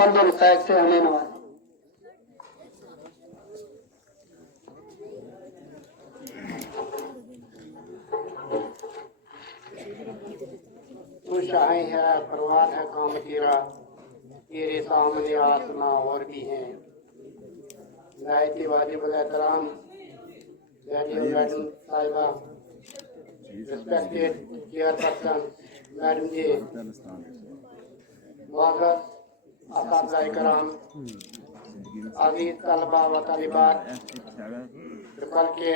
حمد و رسائل سے ہمیں نوازیں۔ تو شاہی ہے پروان ہے کام تیرا، تیرے سامنے آسماں اور بھی ہیں۔ نہایت واجب الاحترام زیڈیو میڈم صاحبہ، ریسپیکٹڈ چیئر پرسن میڈم جی، معزز اساتذہ کرام، عزیز طلبہ و طالبات جو کل کے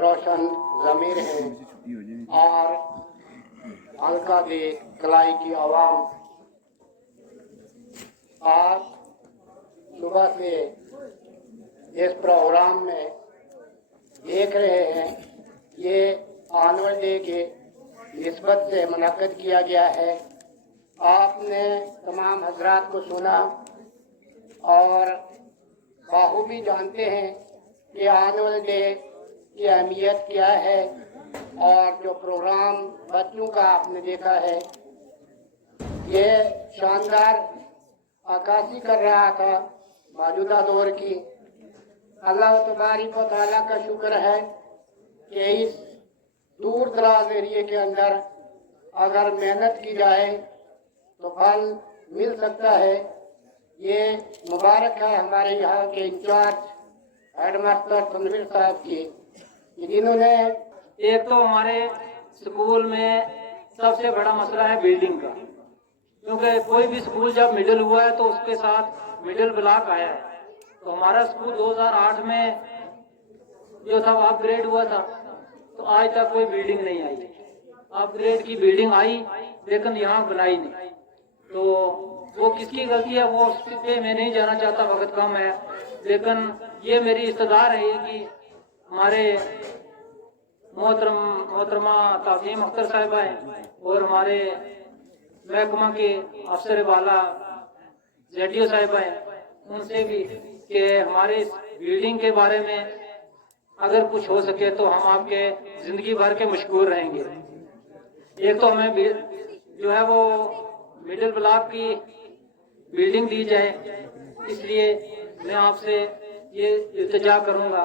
روشن ضمیر ہیں، اور حلقہ دی کلائی کی عوام، آپ صبح سے اس پروگرام میں دیکھ رہے ہیں، یہ آنول ڈے کے نسبت سے منعقد کیا گیا ہے۔ آپ نے تمام حضرات کو سنا اور بخوبی جانتے ہیں کہ آنول ڈے کی اہمیت کیا ہے، اور جو پروگرام بچوں کا آپ نے دیکھا ہے یہ شاندار عکاسی کر رہا تھا موجودہ دور کی۔ اللہ تبارک و تعالیٰ کا شکر ہے کہ اس دور دراز ایریے کے اندر اگر محنت کی جائے تو پھل مل سکتا ہے۔ یہ مبارک ہے ہمارے یہاں کے انچارج ہیڈ ماسٹر تنویر صاحب کی، جنہوں نے ایک تو ہمارے اسکول میں سب سے بڑا مسئلہ ہے بلڈنگ کا، کیونکہ کوئی بھی اسکول جب مڈل ہوا ہے تو اس کے ساتھ مڈل بلاک آیا ہے۔ تو ہمارا اسکول 2008 میں جو تھا اپ گریڈ ہوا تھا، تو آج تک کوئی بلڈنگ نہیں آئی۔ اپ گریڈ کی بلڈنگ آئی لیکن یہاں بنائی نہیں، تو وہ کس کی غلطی ہے وہ اس پہ میں نہیں جانا چاہتا، وقت کم ہے، لیکن یہ میری استدار ہے کہ ہمارے محترمہ تعظیم اختر صاحبہ ہیں اور ہمارے محکمہ کے افسر بالا زیڈیو صاحبہ ہیں، ان سے بھی کہ ہمارے اس بلڈنگ کے بارے میں اگر کچھ ہو سکے تو ہم آپ کے زندگی بھر کے مشکور رہیں گے۔ ایک تو ہمیں جو ہے وہ مڈل بلاک کی بلڈنگ دی جائے، اس لیے میں آپ سے یہ التجا کروں گا۔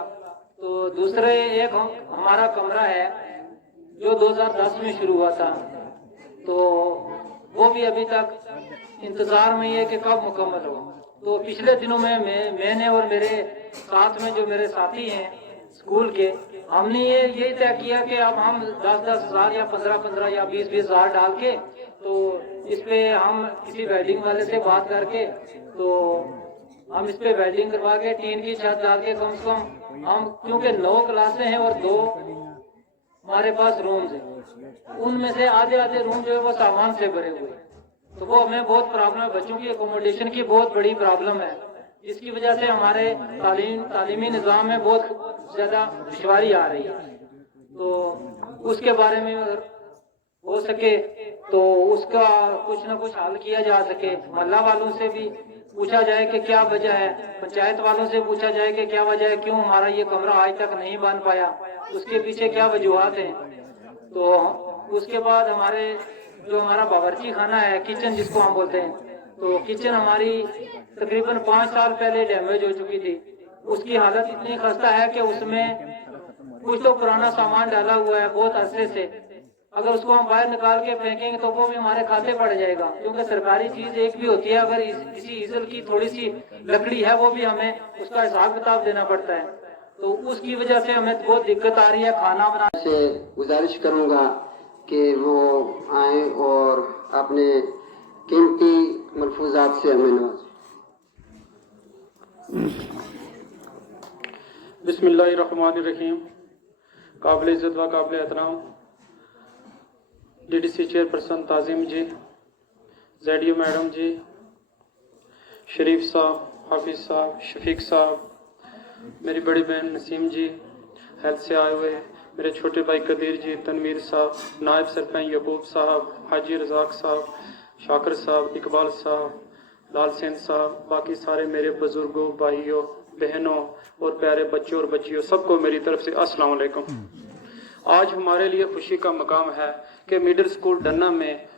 تو دوسرے ایک ہمارا کمرہ ہے جو 2010 میں شروع ہوا تھا، تو وہ بھی ابھی تک انتظار میں ہے کہ کب مکمل ہو۔ تو پچھلے دنوں میں میں نے اور میرے ساتھ میں جو میرے ساتھی ہیں اسکول کے، ہم نے یہی طے کیا کہ اب ہم 10-10 ہزار یا 15-15 یا 20-20 ہزار ڈال کے تو اس پہ ہم کسی ویلڈنگ والے سے بات کر کے تو ہم اس پہ ویلڈنگ کروا کے ٹین کی چھت ڈال کے کم سے کم ہم، کیونکہ 9 کلاسیں ہیں اور 2 ہمارے پاس رومز ہیں، ان میں سے آدھے روم جو ہے وہ سامان سے بھرے ہوئے، تو وہ ہمیں بہت پرابلم ہے، بچوں کی اکوموڈیشن کی بہت بڑی پرابلم ہے، جس کی وجہ سے ہمارے تعلیمی نظام میں بہت زیادہ دشواری آ رہی ہے۔ تو اس کے بارے میں اگر ہو سکے تو اس کا کچھ نہ کچھ حل کیا جا سکے، محلہ والوں سے بھی پوچھا جائے کہ کیا وجہ ہے، پنچایت والوں سے پوچھا جائے کہ کیا وجہ ہے، کیوں ہمارا یہ کمرہ آج تک نہیں بن پایا، اس کے پیچھے کیا وجوہات ہیں۔ تو اس کے بعد ہمارا باورچی خانہ ہے، کچن جس کو ہم بولتے ہیں، تو کچن ہماری تقریباً 5 سال پہلے ڈیمیج ہو چکی تھی، اس کی حالت اتنی خستہ ہے کہ اس میں کچھ تو پرانا سامان ڈالا ہوا ہے بہت عرصے سے، اگر اس کو ہم باہر نکال کے پھینکیں گے تو وہ بھی ہمارے کھاتے پڑ جائے گا، کیونکہ سرکاری چیز ایک بھی ہوتی ہے، اگر کسی ایزل کی تھوڑی سی لکڑی ہے وہ بھی ہمیں اس کا حساب کتاب دینا پڑتا ہے، تو اس کی وجہ سے ہمیں بہت دقت آ رہی ہے کھانا بنانے سے۔ گزارش کروں گا کہ وہ آئیں اور اپنے قیمتی ملفوظات سے ہمیں نوازیں۔ بسم اللہ الرحمن الرحیم۔ قابل عزت و قابل احترام DDC چیئرپرسن تعظیم جی، زیڈیو میڈم جی، شریف صاحب، حافظ صاحب، شفیق صاحب، میری بڑی بہن نسیم جی، ہیلتھ سے آئے ہوئے میرے چھوٹے بھائی قدیر جی، تنویر صاحب، نائب سرپنچ یعقوب صاحب، حاجی رزاق صاحب، شاکر صاحب، اقبال صاحب، لال سین صاحب، باقی سارے میرے بزرگوں، بھائیوں، بہنوں اور پیارے بچوں اور بچیوں، سب کو میری طرف سے السلام علیکم۔ آج ہمارے لیے خوشی کا مقام ہے کہ مڈل اسکول ڈنہ میں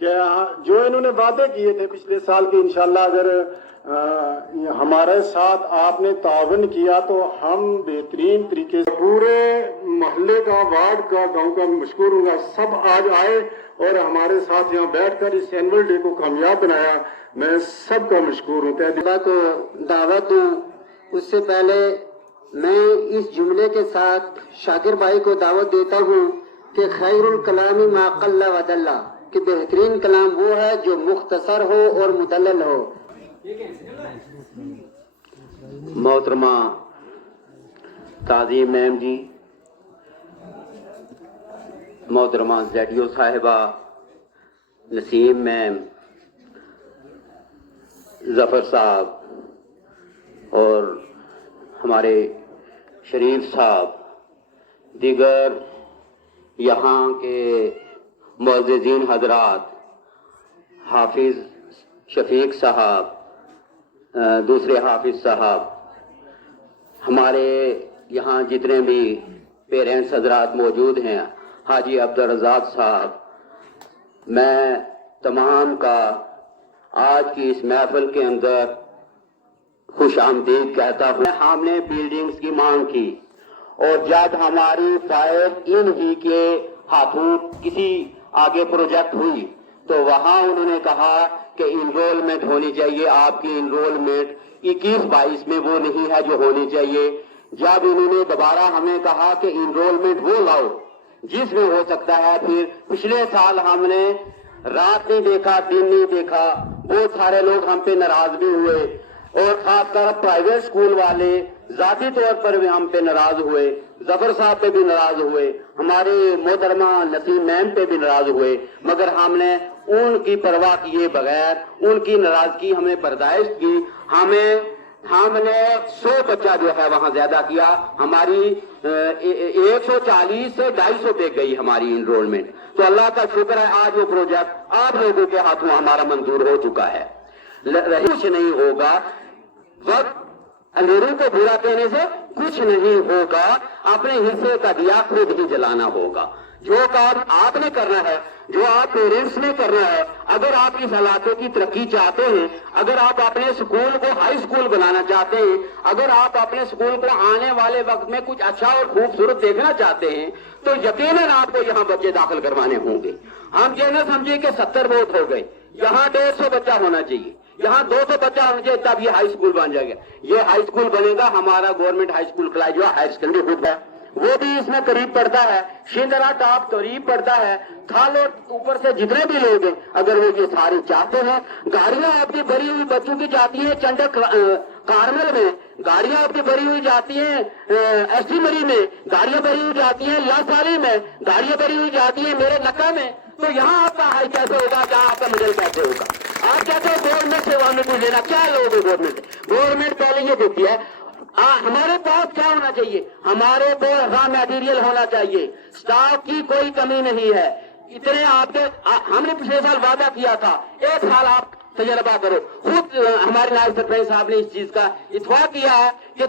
کہ جو انہوں نے وعدے کیے تھے پچھلے سال کے، انشاءاللہ اگر ہمارے ساتھ آپ نے تعاون کیا تو ہم بہترین طریقے سے پورے محلے کا، وارڈ کا، گاؤں کا مشکور ہوں گا، سب آج آئے اور ہمارے ساتھ یہاں بیٹھ کر اس اینول ڈے کو کامیاب بنایا. میں سب کا مشکور ہوں. طلباء کو دعوت دوں اس سے پہلے میں اس جملے کے ساتھ شاکر بھائی کو دعوت دیتا ہوں کہ خیر الکلام ما قل و دل، کہ بہترین کلام وہ ہے جو مختصر ہو اور مدلل ہو. محترمہ تعظیم میم جی، محترمہ زیڈیو صاحبہ، نسیم میم، ظفر صاحب اور ہمارے شریف صاحب، دیگر یہاں کے معززین حضرات، حافظ شفیق صاحب، دوسرے حافظ صاحب، ہمارے یہاں جتنے بھی پیرنٹس حضرات موجود ہیں، حاجی عبدالرزاق صاحب، میں تمام کا آج کی اس محفل کے اندر خوش آمدید کہتا ہوں. ہم نے بلڈنگز کی مانگ کی اور جب ہماری فائل ان ہی کے ہاتھوں کسی آگے پروجیکٹ ہوئی تو وہاں انہوں نے کہا کہ انرولمنٹ ہونی چاہیے. آپ کی انرولمنٹ 21-22 میں وہ نہیں ہے جو ہونی چاہیے. جب انہوں نے دوبارہ ہمیں کہا کہ انرولمنٹ وہ لاؤ جس میں ہو سکتا ہے، پھر پچھلے سال ہم نے رات نہیں دیکھا، دن نہیں دیکھا، بہت سارے لوگ ہم پہ ناراض بھی ہوئے اور خاص کر پرائیویٹ اسکول والے ذاتی طور پر بھی ہم پہ ناراض ہوئے، ظفر صاحب پہ بھی ناراض ہوئے، ہمارے محترمہ نسیم میم پہ بھی ناراض ہوئے، مگر ہم نے ان کی پرواہ کیے بغیر ان کی ناراضگی ہمیں برداشت کی. ہم نے 100 بچہ جو ہے وہاں زیادہ کیا، ہماری 140 سے 250 پہ گئی ہماری انرولمنٹ. تو اللہ کا شکر ہے آج وہ پروجیکٹ آپ لوگوں کے ہاتھوں ہمارا منظور ہو چکا ہے. کچھ نہیں ہوگا، وقت اندھیروں کو برا کہنے سے کچھ نہیں ہوگا، اپنے حصے کا دیا خود ہی جلانا ہوگا. جو کام آپ نے کرنا ہے، جو آپ پیرنٹس نے کرنا ہے، اگر آپ اس علاقے کی ترقی چاہتے ہیں، اگر آپ اپنے اسکول کو ہائی اسکول بنانا چاہتے ہیں، اگر آپ اپنے اسکول کو آنے والے وقت میں کچھ اچھا اور خوبصورت دیکھنا چاہتے ہیں تو یقیناً آپ کو یہاں بچے داخل کروانے ہوں گے. ہم یہ نہ سمجھے کہ 70 بہت ہو گئے، یہاں 150 بچہ ہونا چاہیے، یہاں 200 بچہ ہونا چاہیے، تب یہ ہائی اسکول بن جائے گا. یہ ہائی اسکول بنے گا ہمارا گورنمنٹ ہائی اسکول کلاس جو ہائر سیکنڈری خود ہے وہ بھی اس میں قریب پڑتا ہے، شندرا ٹاپ قریب پڑتا ہے، تھال اور اوپر سے جتنے بھی لوگ ہیں اگر وہ یہ ساری چاہتے ہیں. گاڑیاں آپ کی بھری ہوئی بچوں کی جاتی ہیں چنڈک کارمل میں، گاڑیاں آپ کی بھری ہوئی جاتی ہیں ایس ٹی مری میں، گاڑیاں بھری ہوئی جاتی ہیں لاسالی میں، گاڑیاں بھری ہوئی جاتی ہیں میرے نکا میں. تو یہاں آپ کا ہائی کیسے ہوگا، کیا آپ کا مڈل کیسے ہوگا؟ آپ کہتے ہیں گورنمنٹ سے ہمیں کچھ لینا، کیا لوگ گورنمنٹ سے؟ گورنمنٹ پہلے یہ دیتی ہے. ہمارے پاس کیا ہونا چاہیے؟ ہمارے پاس را میٹیریل ہونا چاہیے، سٹاف کی کوئی کمی نہیں ہے. اتنے آپ کے ہم نے پچھلے سال وعدہ کیا تھا، 1 سال آپ تجربہ کرو. خود ہمارے نائب سرپنچ صاحب نے اس چیز کا اتفاق کیا ہے کہ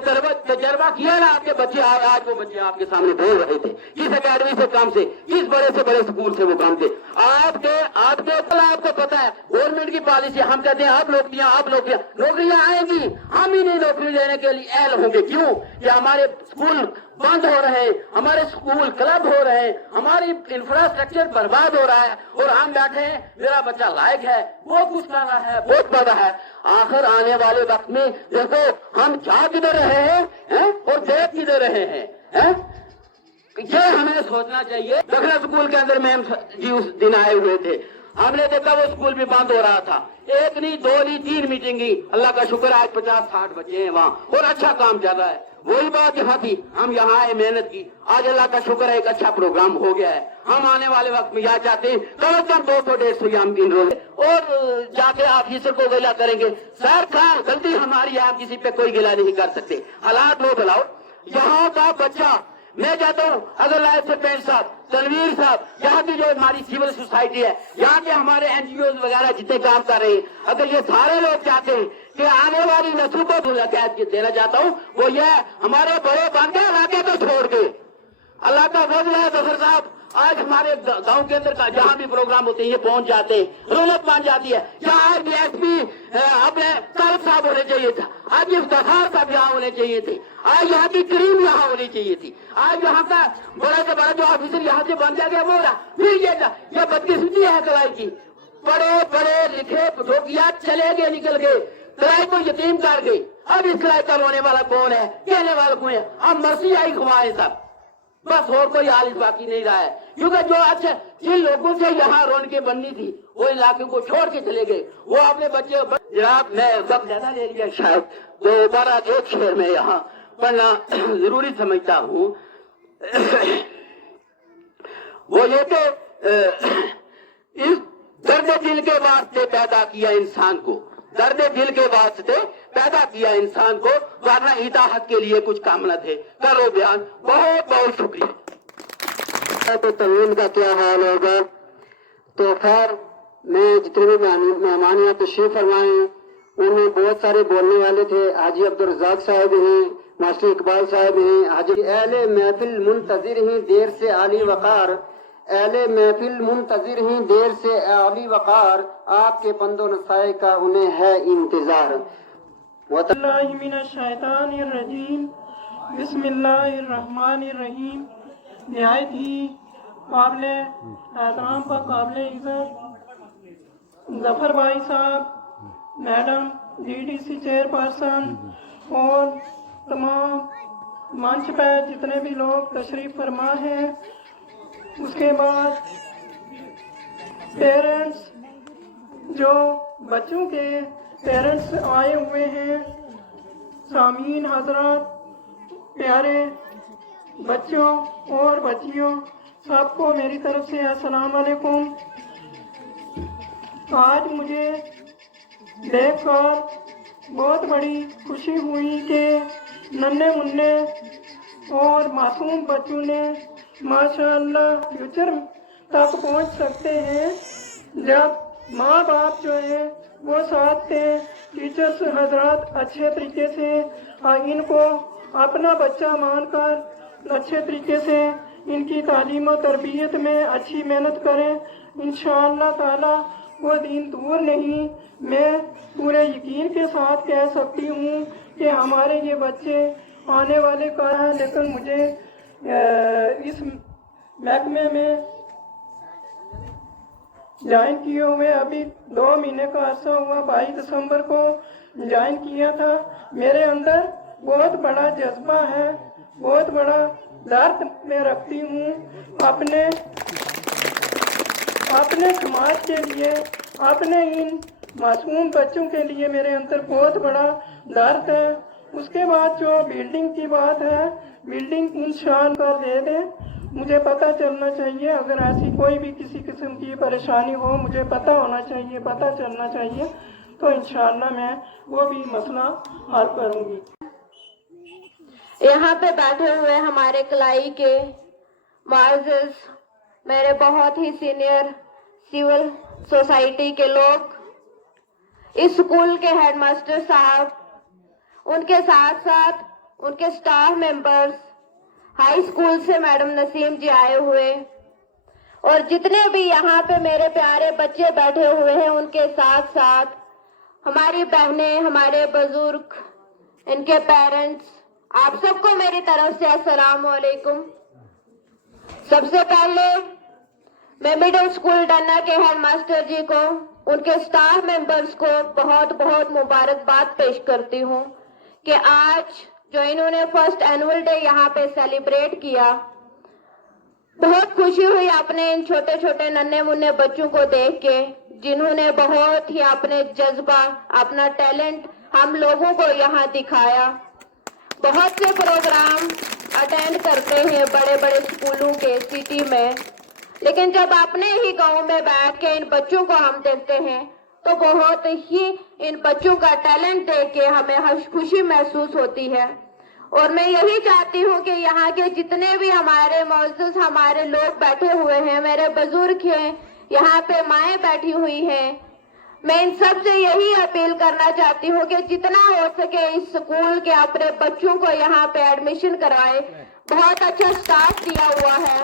تجربہ کیا نا آپ کے بچے. آج وہ بچے آپ کے سامنے بول رہے تھے کس اکیڈمی سے کام سے، کس بڑے سے بڑے اسکول سے وہ کام تھے. آپ کو پتا ہے گورنمنٹ کی پالیسی، ہم کہتے ہیں آپ نوکریاں آئیں گی، ہم ہی نہیں نوکری دینے کے لیے اہل ہوں گے. کیوں کہ ہمارے اسکول بند ہو رہے ہیں، ہمارے اسکول کلب ہو رہے ہیں، ہماری انفراسٹرکچر برباد ہو رہا ہے اور ہم بیٹھے ہیں میرا بچہ لائق ہے، بہت کچھ کرنا ہے، بہت بڑا ہے. آخر آنے والے وقت میں دیکھو ہم جا کدھر رہے ہیں اور دیکھ کدھر رہے ہیں. یہ ہمیں سوچنا چاہیے. دکھنا اسکول کے اندر میم جی اس دن آئے ہوئے تھے، ہم نے دیکھا وہ اسکول بھی بند ہو رہا تھا. 1 نہیں 2 نہیں 3 میٹنگ کی. اللہ کا شکر آج 50-60 بچے ہیں وہاں اور اچھا کام چل رہا ہے. وہی بات یہاں تھی، ہم یہاں آئے محنت کی، آج اللہ کا شکر ہے ایک اچھا پروگرام ہو گیا ہے. ہم آنے والے وقت میں یہ چاہتے ہیں کم از کم 200-150 ہم انرول اور جا کے آفیسر کو گلا کریں گے. سر کہاں غلطی ہماری ہے، آپ کسی پہ کوئی گلا نہیں کر سکتے. حالات لو بلاؤ. یہاں کا بچہ میں چاہتا ہوں اگر نائب سرپنچ صاحب، تنویر صاحب، یہاں کی جو ہماری سول سوسائٹی ہے، یہاں کے ہمارے NGOs وغیرہ جتنے کام کر رہے ہیں، اگر یہ سارے لوگ چاہتے ہیں کہ آنے والی نسل کو دینا چاہتا ہوں وہ یہ ہمارے بڑے بن گئے علاقے کو چھوڑ کے. اللہ کا فضل ہے ظفر صاحب، آج ہمارے گاؤں کے اندر جہاں بھی پروگرام ہوتے ہیں یہ پہنچ جاتے ہیں, رونق مان جاتی ہے. یہاں ڈی ایس پی اپنے طالب صاحب ہونے چاہیے تھا, آج افتخار صاحب یہاں ہونے چاہیے تھے, آج یہاں کی کریم یہاں ہونی چاہیے تھی, آج یہاں کا بڑا سے بڑا جو آفیسر یہاں سے بن جا گیا وہ رہا. پھر یہ بدقسمتی ہے کلائی کی, پڑھے پڑھے لکھے ٹھوکیا چلے گئے نکل گئے, کلائی کو یتیم کر گئی. اب اس کلائی کا رونے والا کون ہے, کہنے والا کون ہے؟ ہم مرسی آئی کھوائے سب, بس اور کوئی حال اس باقی نہیں رہا ہے. کیونکہ جو اچھا جن لوگوں سے یہاں رونقیں بننی تھی وہ علاقے کو چھوڑ کے چلے گئے, وہ اپنے بچے. جناب میں وقت زیادہ لے لیا شاید, دوبارہ ایک شعر میں یہاں پڑھنا ضروری سمجھتا ہوں. وہ یہ کہ اس درد دل کے واسطے پیدا کیا انسان کو, درد دل کے واسطے پیدا کیا انسان کو, ورنہ اطاعت کے لیے کچھ کام نہ تھے. کرو بیان. بہت بہت شکریہ. تو طویل کا کیا حال ہوگا. تو خیر میں جتنے بھی مہمان یہاں تشریف فرمائے ان میں بہت سارے بولنے والے تھے. حاجی عبدالرزاق صاحب ہیں, ماسٹر اقبال صاحب ہیں, حاجی اہل محفل منتظر ہیں دیر سے عالی وقار, اہل محفل منتظر ہیں دیر سے عالی وقار, آپ کے بندوں نسائے کا انہیں ہے انتظار. اللہ من الشیطان الرجیم. بسم اللہ الرحمن الرحیم. نہایت ہی قابل احترام پر قابل عزت ظفر بھائی صاحب, میڈم DDC چیئرپرسن اور تمام منچ پہ جتنے بھی لوگ تشریف فرما ہیں, اس کے بعد پیرنٹس جو بچوں کے پیرنٹس آئے ہوئے ہیں, سامعین حضرات, پیارے بچوں اور بچیوں, سب کو میری طرف سے السلام علیکم. آج مجھے دیکھ کر بہت بڑی خوشی ہوئی کہ ننھے منھے اور معصوم بچوں نے ماشاءاللہ فیوچر تک پہنچ سکتے ہیں جب ماں باپ جو ہیں وہ ساتھ تھے. ٹیچرز حضرات اچھے طریقے سے ان کو اپنا بچہ مان کر اچھے طریقے سے ان کی تعلیم و تربیت میں اچھی محنت کریں. انشاءاللہ تعالی وہ دن دور نہیں. میں پورے یقین کے ساتھ کہہ سکتی ہوں کہ ہمارے یہ بچے آنے والے کا ہیں. لیکن مجھے اس محکمے میں جوائن کیے ہوئے ابھی 2 مہینے کا عرصہ ہوا. 22 دسمبر کو جوائن کیا تھا. میرے اندر بہت بڑا جذبہ ہے, بہت بڑا درد میں رکھتی ہوں اپنے سماج کے لیے, اپنے ان معصوم بچوں کے لیے میرے اندر بہت بڑا درد ہے. اس کے بعد جو بلڈنگ کی بات ہے, بلڈنگ انشاءاللہ دے دیں. مجھے پتہ چلنا چاہیے, اگر ایسی کوئی بھی کسی قسم کی پریشانی ہو مجھے پتہ ہونا چاہیے, پتہ چلنا چاہیے, تو انشاءاللہ میں وہ بھی مسئلہ حل کروں گی. یہاں پہ بیٹھے ہوئے ہمارے کلائی کے معزز میرے بہت ہی سینئر سول سوسائٹی کے لوگ, اس اسکول کے ہیڈ ماسٹر صاحب, ان کے ساتھ ساتھ ان کے سٹاف ممبرز, ہائی اسکول سے میڈم نسیم جی آئے ہوئے, اور جتنے بھی یہاں پہ میرے پیارے بچے بیٹھے ہوئے ہیں ان کے ساتھ ساتھ ہماری بہنیں, ہمارے بزرگ, ان کے پیرنٹس, آپ سب کو میری طرف سے السلام علیکم. سب سے پہلے میں مڈل اسکول ڈنا کے ہیڈ ماسٹر جی کو, ان کے سٹاف ممبرز کو بہت بہت مبارکباد پیش کرتی ہوں کہ آج جو انہوں نے فرسٹ اینول ڈے یہاں پہ سیلیبریٹ کیا. بہت خوشی ہوئی اپنے ان چھوٹے چھوٹے ننھے منھے بچوں کو دیکھ کے, جنہوں نے بہت ہی اپنے جذبہ, اپنا ٹیلنٹ ہم لوگوں کو یہاں دکھایا. بہت سے پروگرام اٹینڈ کرتے ہیں بڑے بڑے اسکولوں کے سٹی میں, لیکن جب اپنے ہی گاؤں میں بیٹھ کے ان بچوں کو ہم دیکھتے ہیں تو بہت ہی ان بچوں کا ٹیلنٹ دیکھ کے ہمیں خوشی محسوس ہوتی ہے. اور میں یہی چاہتی ہوں کہ یہاں کے جتنے بھی ہمارے معزز ہمارے لوگ بیٹھے ہوئے ہیں, میرے بزرگ ہیں, یہاں پہ مائیں بیٹھی ہوئی ہیں, میں ان سب سے یہی اپیل کرنا چاہتی ہوں کہ جتنا ہو سکے اس اسکول کے اپنے بچوں کو یہاں پہ ایڈمیشن کرائے. بہت اچھا سٹاف دیا ہوا ہے.